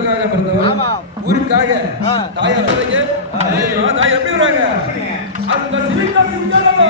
ஊருக்காக பிறந்தவர், ஊருக்காக தாய் அப்பதைக்கு தாய் எப்படி வராங்க அந்த சிலிக்கா சிங்கமா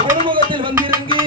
குடும்பத்தில் வந்திருங்கி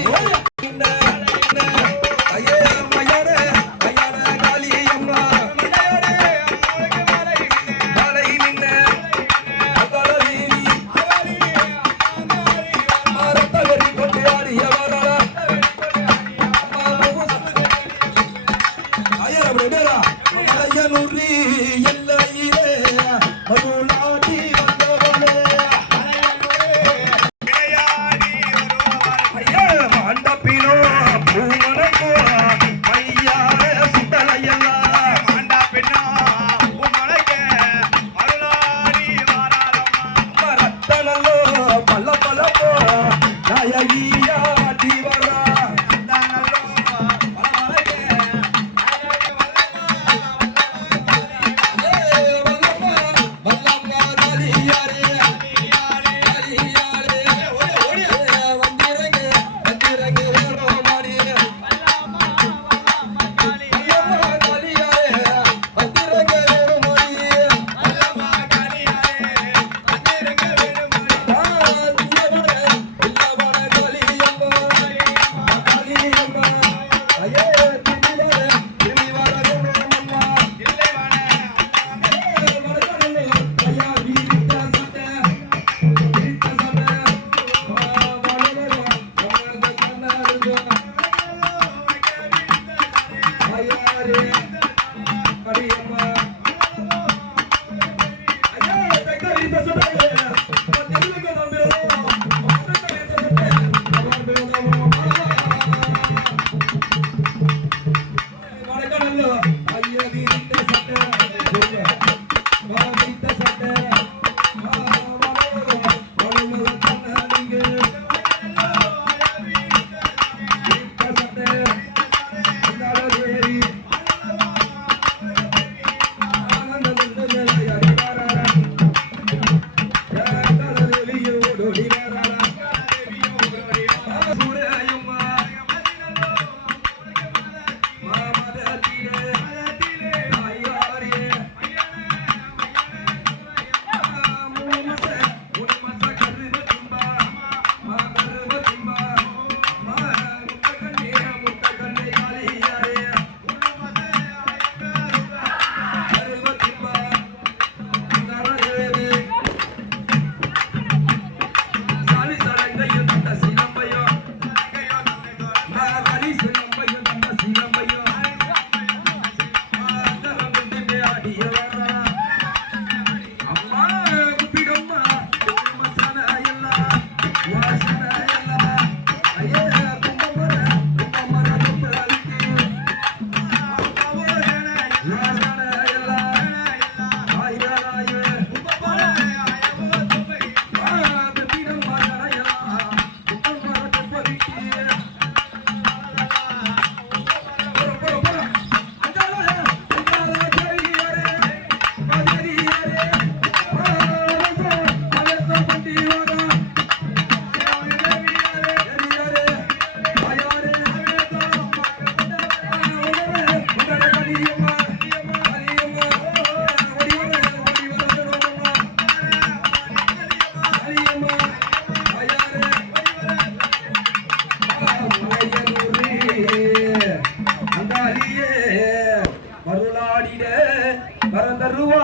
வரந்தருவா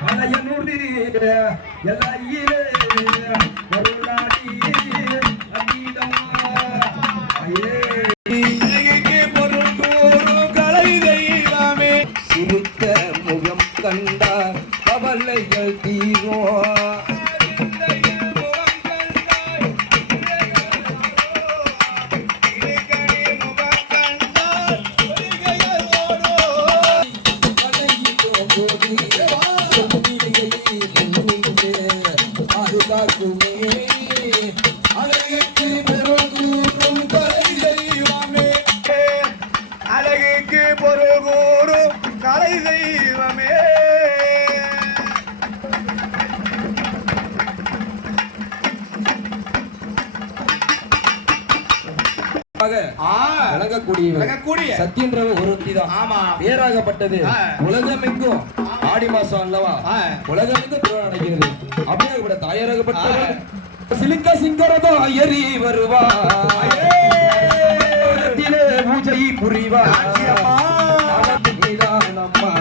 மலையனூர் எல்லையிலே வருளாடி அங்கீதமா பொருள் கூறும் கலை தெய்வமே சுருக்க முகம் கண்டார் கவலைகள் தீரும் அழகுக்கு பொருள் கூறும் கலை தெய்வமே விளங்கக்கூடிய சத்தியன்ற ஒருத்திதான் பேராகப்பட்டது உலகமெங்கும் ஆடி மாசம் அல்லவா உலகமெங்கும் திருவிழா நடக்கிறது அப்படியே தாயாராகப்பட்டவர் சிலுக்க சிங்கரதோ ஐயரி வருவா பூஜை புரிவா அம்மா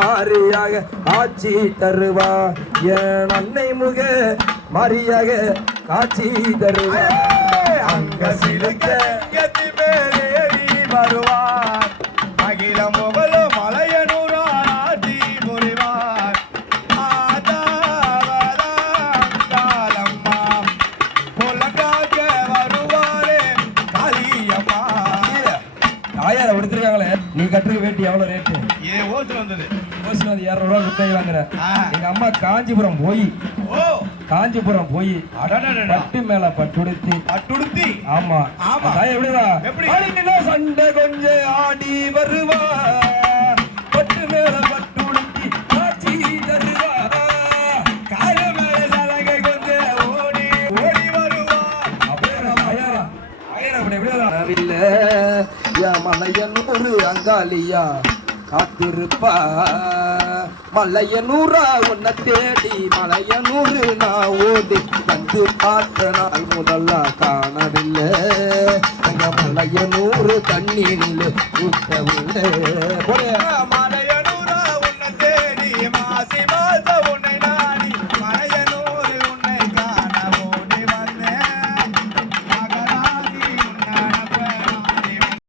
மாரியாக காட்சி தருவா என் அன்னை முக மாரியாக காட்சி தருவா அங்க சிலுக்க மேலேறி வருவார் அகில முகலும் மலையனூரா ஆட்சி புரிவார் ஆதாரம்மா பொலக்காக வருவாரே காளியம்மா தாயார எடுத்துருக்காங்களே நீ கட்டுற வேட்டி எவ்வளவு ரேட்டு வந்தது 200 ரூபாய் முட்டை வாங்குற எங்க அம்மா காஞ்சிபுரம் போய் பட்டு மேல பட்டுடுத்தி ஆமா எப்படிடா சண்டை கொஞ்சம் ஆடி வருவா பட்டு மேல பட்டுடுத்தி காட்சி தருவா கால மேல சலகை கொஞ்சம் ஓடி வருவா அப்படியே மலையனூர் அங்காளியா காத்திருப்பா மலையனூரா உன்னை தேடி மலையனூரு நான் ஓடி வந்து பார்த்த நாள் முதல்ல காணவில்லை அங்க மலையனூரு தண்ணீரில் ஊற்றவில்லை